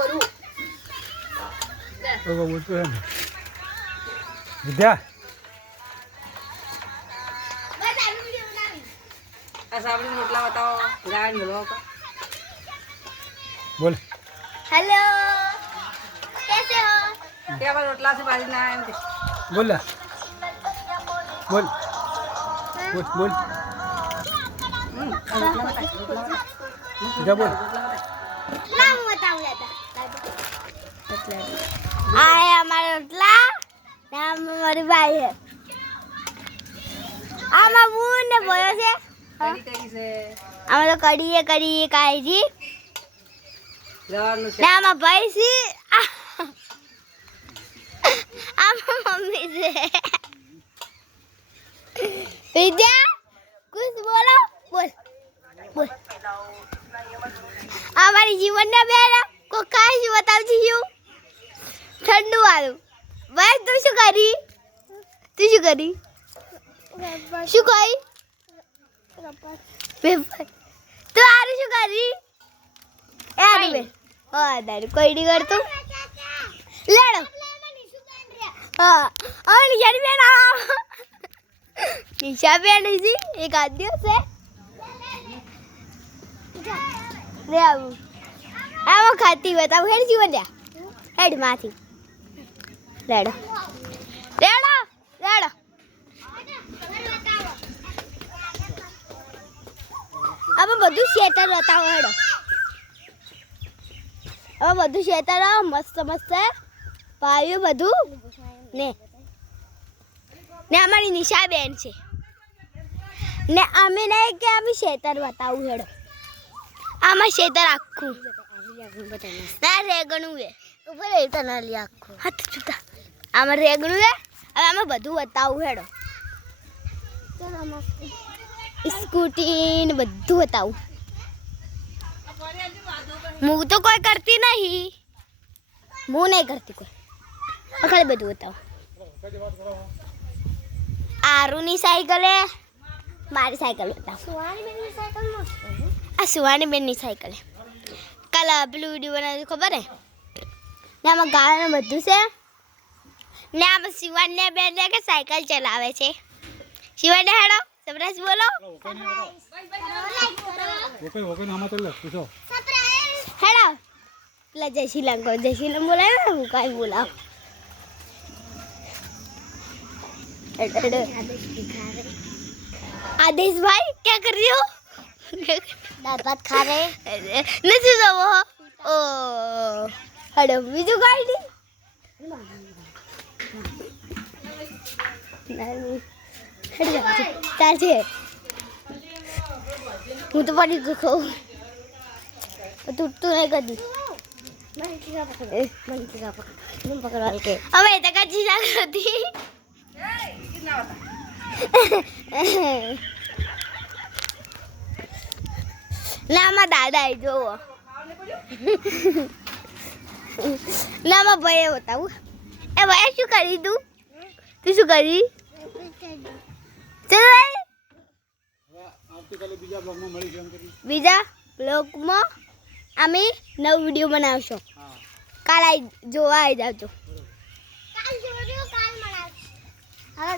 કરું તો બોલતો હે વિદ્યા આ સાબડી રોટલા બતાવો ગાય મેલો બોલ हेलो कैसे हो क्या बार रोटला से बाजी ना आए बोल ला बोल बोल बोल जा बोल नाम बताऊं लेता आए हमारे रोटला नाम हमारी भाई है आमा बून ने बोलो से कड़ी कड़ी से हमारे कड़ी काई जी जवान से नाम भाई सी आमा मम्मी से विद्या कुछ बोलो बोल बोल हमारी जीवन ने बेरा को काई जी बताव जीयो ठंडू वालू भाई तू શું કરી શું કોઈ પેપર તું આરું શું કરી એ આરું બે હા દારૂ કોઈ નહીં કરતું લેડો હા और निशा बेन निशा बेन जी एक आदमी से रे आऊ आवा खाती बताओ हेड जीवन जा हेड माथी लेडो लेडो लेडो अब બધું શેતર બતાવો હેડો હવે બધું શેતર મસ્ત મસ્ત પાયું બધું ને ને અમારી નિશા બેન છે ને અમે નહીં કે અમે શેતર બતાવું હેડો આમાં શેતર આખું ના રેગણું હે ઉપર એ તો ના લી આખું હાથ છૂટા આમાં રેગણું હે હવે આમાં બધું બતાવું હેડો स्कूटी ने બધું બતાવું હું તો કોઈ કરતી નહીં હું નહીં કરતી કોઈ ખાલી બધું બતાવું આરુની સાયકલ હે મારી સાયકલ બતાવું સુવાની બેનની સાયકલ હે કાલ પેલું વિડીયો બનાવ્યું ખબર હે ને આમાં ગાળાને બધું છે ને આમાં શિવાનને બેન કે સાયકલ ચલાવે છે શિવાનને હેડો सबराज बोलो ओके ओके नाम चल पूछो हेलो प्ला जय श्री लंका बोला ना वो काय बोला आदेश भाई क्या कर रही हो दांत भात खा रहे नहीं तो वो ओ हेलो बीजू गाड़ी नहीं चालते હું તો પડી ગયો ખાઉં તૂટતું નહીં કદી પકડવા કે હવે તો કચ્છી ચાલુ હતી ના આમાં દાદા જોવો ના આમાં ભાઈ બતાવું એ ભાઈ શું કરી તું શું કરી ચલો આવતીકાલે બીજા બ્લોગમાં મળી જેમ કરી બીજા બ્લોગમાં અમે નવો વિડીયો બનાવશું કાલ જોવા આવી જાવજો કાલ જોજો કાલ મળાવશું હવે